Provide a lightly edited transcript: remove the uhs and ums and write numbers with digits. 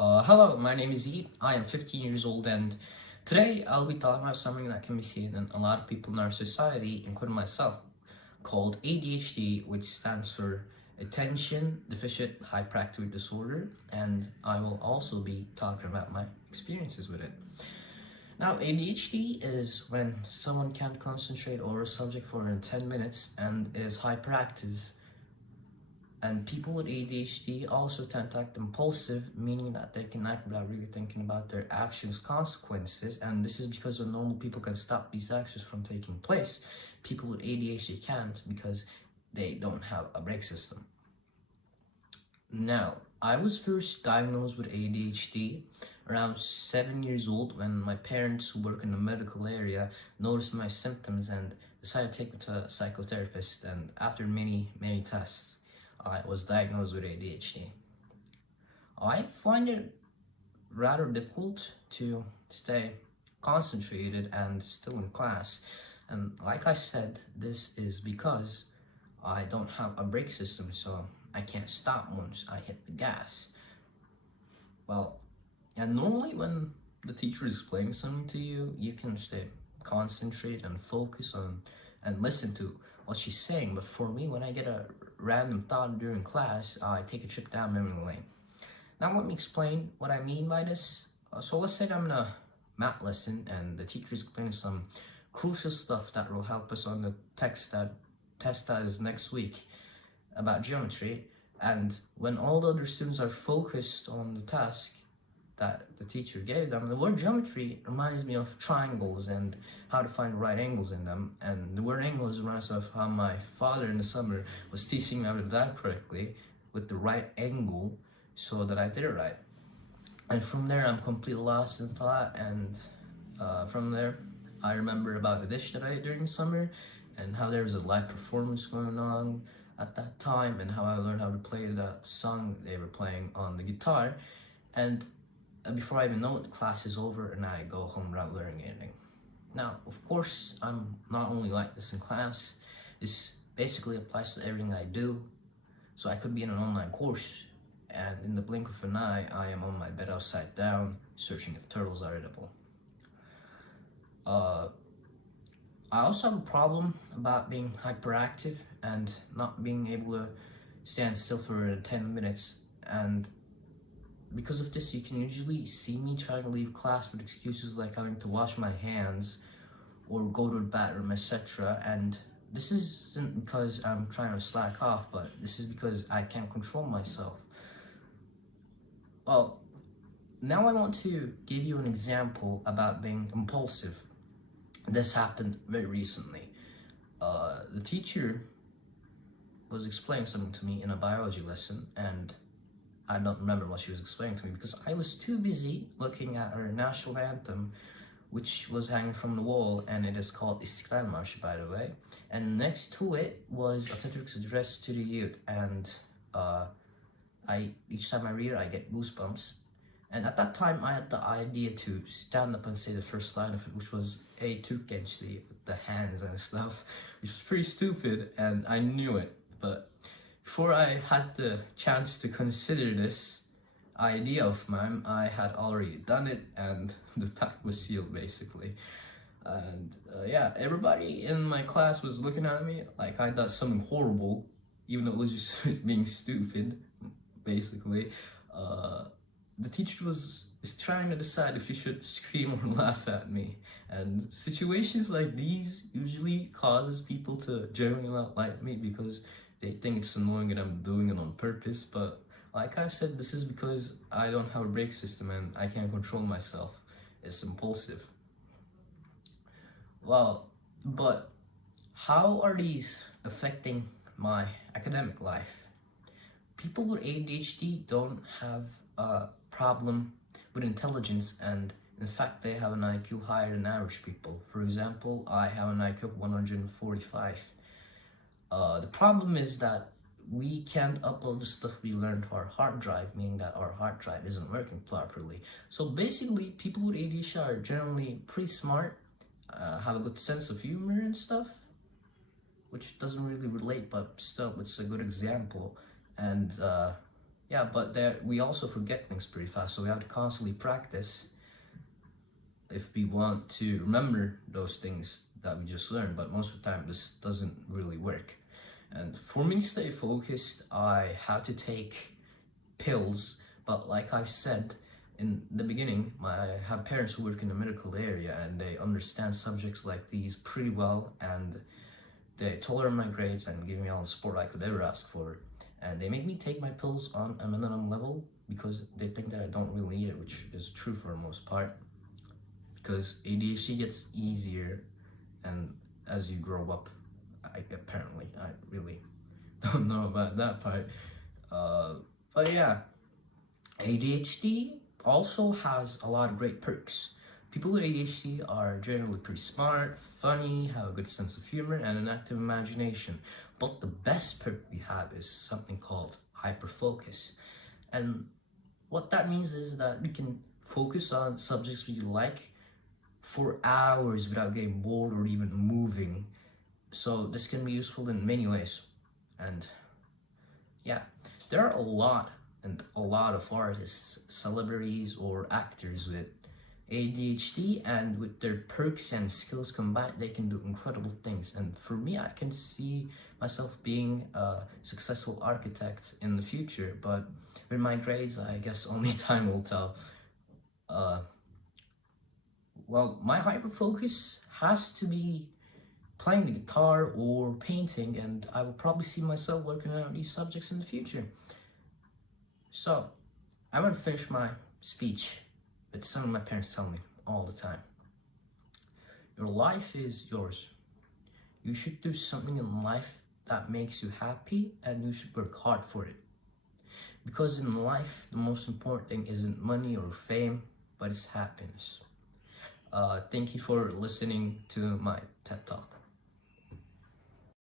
Hello, my name is Yiğit. I am 15 years old, and today I'll be talking about something that can be seen in a lot of people in our society, including myself, called ADHD, which stands for Attention Deficit Hyperactivity Disorder, and I will also be talking about my experiences with it. Now, ADHD is when someone can't concentrate over a subject for more than 10 minutes and is hyperactive. And people with ADHD also tend to act impulsive, meaning that they can act without really thinking about their actions' consequences. And this is because when normal people can stop these actions from taking place, people with ADHD can't because they don't have a brake system. Now, I was first diagnosed with ADHD around 7 years old when my parents, who work in the medical area, noticed my symptoms and decided to take me to a psychotherapist. And after many tests, I was diagnosed with ADHD. I find it rather difficult to stay concentrated and still in class. And like I said, this is because I don't have a brake system, so I can't stop once I hit the gas. Well, and normally when the teacher is explaining something to you, you can stay concentrate and focus on and listen to what she's saying. But for me, when I get a random thought during class, I take a trip down memory lane. Now let me explain what I mean by this. So let's say I'm in a math lesson and the teacher is explaining some crucial stuff that will help us on the test that is next week about geometry. And when all the other students are focused on the task that the teacher gave them, the word geometry reminds me of triangles and how to find the right angles in them. And the word angles reminds me of how my father in the summer was teaching me how to do that correctly with the right angle so that I did it right. And from there, I'm completely lost in thought. And from there, I remember about a dish that I ate during the summer and how there was a live performance going on at that time and how I learned how to play that song they were playing on the guitar. And before I even know it, the class is over and I go home without learning anything. Now, of course, I'm not only like this in class, this basically applies to everything I do. So I could be in an online course and in the blink of an eye, I am on my bed upside down, searching if turtles are edible. I also have a problem about being hyperactive and not being able to stand still for 10 minutes. And because of this, you can usually see me trying to leave class with excuses like having to wash my hands or go to the bathroom, etc. And this isn't because I'm trying to slack off, but this is because I can't control myself. Well, now I want to give you an example about being impulsive. This happened very recently. The teacher was explaining something to me in a biology lesson, and I don't remember what she was explaining to me because I was too busy looking at our national anthem, which was hanging from the wall, and it is called İstiklal Marşı, by the way. And next to it was Atatürk's address to the youth, and each time I read it, I get goosebumps. And at that time, I had the idea to stand up and say the first line of it, which was "Ey Türk gençliği," with the hands and stuff, which was pretty stupid, and I knew it. But before I had the chance to consider this idea of mine, I had already done it, and the pact was sealed, basically. And yeah, everybody in my class was looking at me like I did something horrible, even though it was just being stupid, basically. The teacher is trying to decide if she should scream or laugh at me. And situations like these usually causes people to generally not like me because they think it's annoying and I'm doing it on purpose. But like I've said, this is because I don't have a brake system and I can't control myself. It's impulsive. Well, but how are these affecting my academic life? People with ADHD don't have a problem with intelligence, and in fact they have an IQ higher than average people. For example, I have an IQ of 145. The problem is that we can't upload the stuff we learned to our hard drive, meaning that our hard drive isn't working properly. So basically, people with ADHD are generally pretty smart, have a good sense of humor and stuff, which doesn't really relate, but still, it's a good example. And Yeah, but we also forget things pretty fast, so we have to constantly practice if we want to remember those things that we just learned. But most of the time this doesn't really work. And for me to stay focused, I have to take pills. But like I've said in the beginning, I have parents who work in the medical area and they understand subjects like these pretty well, and they tolerate my grades and give me all the support I could ever ask for. And they make me take my pills on a minimum level because they think that I don't really need it, which is true for the most part. Because ADHD gets easier and as you grow up, apparently. I really don't know about that part. But yeah, ADHD also has a lot of great perks. People with ADHD are generally pretty smart, funny, have a good sense of humor, and an active imagination. But the best perk we have is something called hyperfocus. And what that means is that we can focus on subjects we like for hours without getting bored or even moving. So this can be useful in many ways. And yeah, there are a lot of artists, celebrities, or actors with ADHD, and with their perks and skills combined, they can do incredible things. And for me, I can see myself being a successful architect in the future, but with my grades, I guess only time will tell. Well, my hyperfocus has to be playing the guitar or painting, and I will probably see myself working on these subjects in the future. So, I'm gonna finish my speech with something my parents tell me all the time. Your life is yours. You should do something in life that makes you happy, and you should work hard for it. Because in life, the most important thing isn't money or fame, but it's happiness. Thank you for listening to my TED Talk.